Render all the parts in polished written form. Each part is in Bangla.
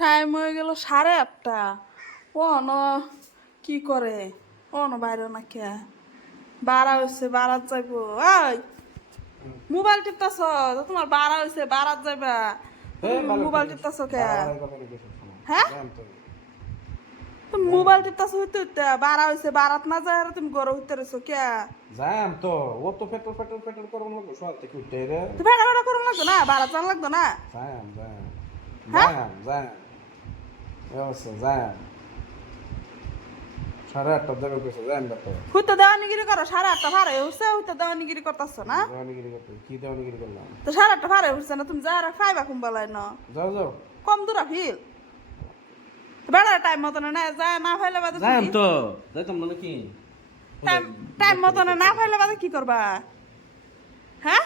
টাইম হয়ে গেল 8:30। ও ন কি করে? ও ন বাইরে না কে বাড়া হয়েছে, বারাত যাইব। ওই মোবাইল টিপতাছ, তোমার বাড়া হয়েছে, বারাত যাইবা, মোবাইল টিপতাছ কে? হ্যাঁ, তুমি মোবাইল টিপতাছ হইতে হইতে বাড়া হয়েছে, বারাত না যায় আর তুমি গরম হইতে রয়েছো কে? যাম তো, ও তো পেট্রোল পেট্রোল পেট্রোল করুন লাগবো সকাল থেকে উঠতে রে। ভেড়া ভেড়া করুন লাগতো না, বারাত জান লাগতো না। যাম যাম হ্যাঁ? যাম যাম অবশ্য যাম 8:30 যাবে কইছে যাম তো। হইতে দেওয়ানিগিরি করো, 8:30 ভাড়া হচ্ছে, হইতে দেওয়ানিগিরি করতেছ না? দেওয়ানিগিরি করতে কি দেওয়ানিগিরি করলাম? তো 8:30 ভাড়া হচ্ছে না, তুমি যা খাইবা কুম্বালাই না যাও যাও কম দূরা ফিল বেড়া টাইম মতো না যায় না ফাইলে বাদে যাম তো যাইতাম না নাকি? টাইম মতো না ফাইলে বাদে কি করবা? হ্যাঁ,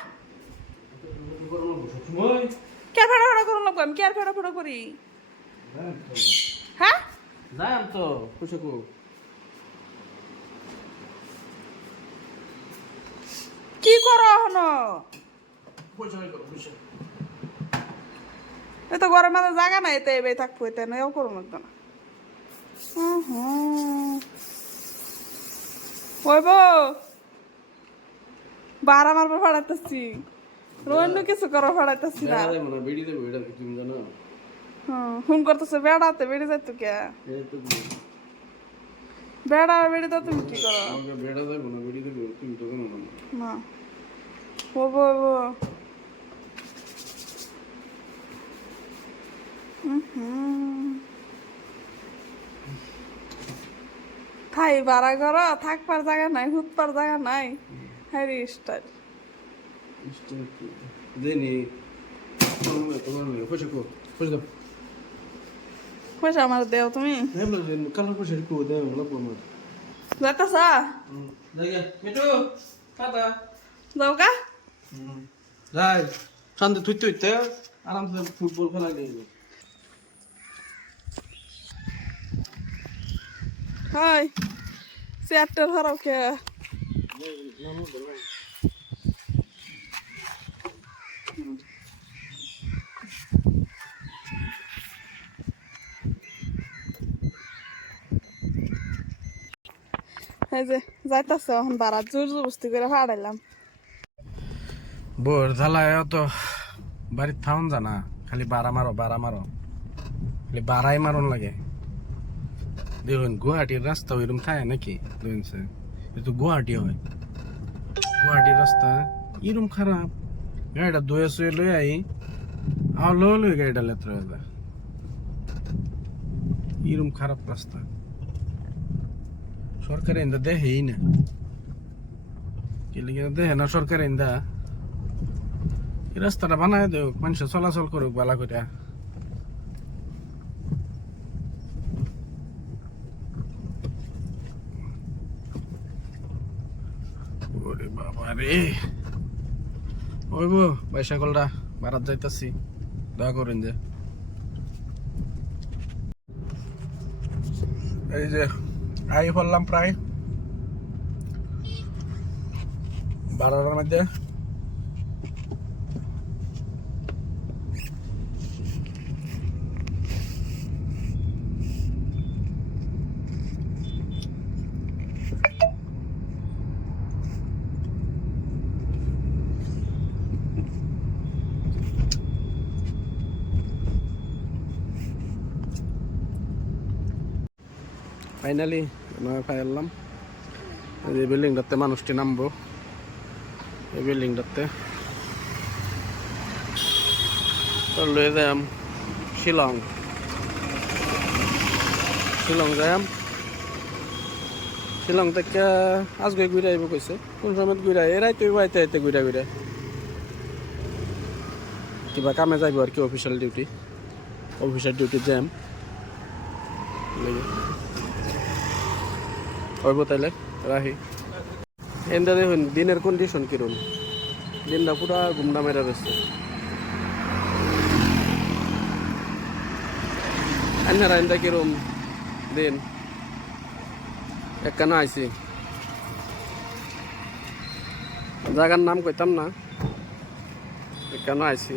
কে ফেড়া ফেড়া করুন লাগবো? আমি কে ফেড়া ফেড়া করি? হ্যাঁ, যাম তো পুষকু কি করো হন? এই তো ঘরের মাঝে জায়গা নাই, এতে এবার থাকবো, এতে এও করুন লাগতো না। ওইব বারা মারবার ফাড়াইতেছি, অন্য কিছু করো ফাড়াইতেছি না। ফোন করতেছে বেড়াতে, বেড়ে যাইতো কে? বেড়া বেড়ে তো তুমি কি করো? না ওবো ওবো থাই বাড়া ঘর, থাকবার জায়গা নাই, হুতবার জায়গা নাই। হ্যাঁ রে স্টাইল পয়সা আমার দেও তুমি। যাইতাছা যাও কা? যাই শান্তি থুইতে হইতে আরামসে ফুটবল খেলা গেল। হাই চেয়ারটা ধরাও কে? এই যে যাইতাছে এখন বারাত, জোর জবস্তি করে ফাড়াইলাম। বোর জ্বালায় তো বাড়ির থাউন জানা, খালি বাড়া মারো খালি বাড়াই মারন লাগে। দেখুন গুয়াহাটির রাস্তা ওইরকম থাকে নাকি? দেখুন এটা গুয়াহাটি হয়, গুয়াহাটির রাস্তা এরকম খারাপ। গাড়িটা ধুয়ে শুয়ে লই আই লই গাড়িটা লেত্র হয়ে যায়, এরকম খারাপ রাস্তা। সরকার ইন্দা দেখেই না, দেখে না সরকার ইন্দা। এই রাস্তাটা বানায় দেও, মানুষ চলাচল করুক বালা করে। ওরে বাবা রে, ওইব বাইসাকলটা বারাত যাইতাছি, দয়া করেন যে। এই যে আই পড়লাম প্রায় বারোটার মধ্যে। ফাইনালি পাইলাম এই বিল্ডিংটাতে মানুষটি নামবো, এই বিল্ডিংটাতে লয়ে যাম শিলং। শিলং যাম, শিলং থেকে আজকে ঘুরে আইব কইছে। কোন সময় ঘুরে এরাই তো আইতে আইতে ঘুরে ঘুরে কিবা কামে যাইব আর কি, অফিসিয়াল ডিউটি যাম হইব। তাইলে রাহি এন্দা দেখুন দিনের কন্ডিশন কিরম, দিনটা পুরা গুমডা মেরা রয়েছে। আন্নারা এন্দা কিরম দিন একখানা আইছি, জায়গার নাম কইতাম না, একখানা আইছি।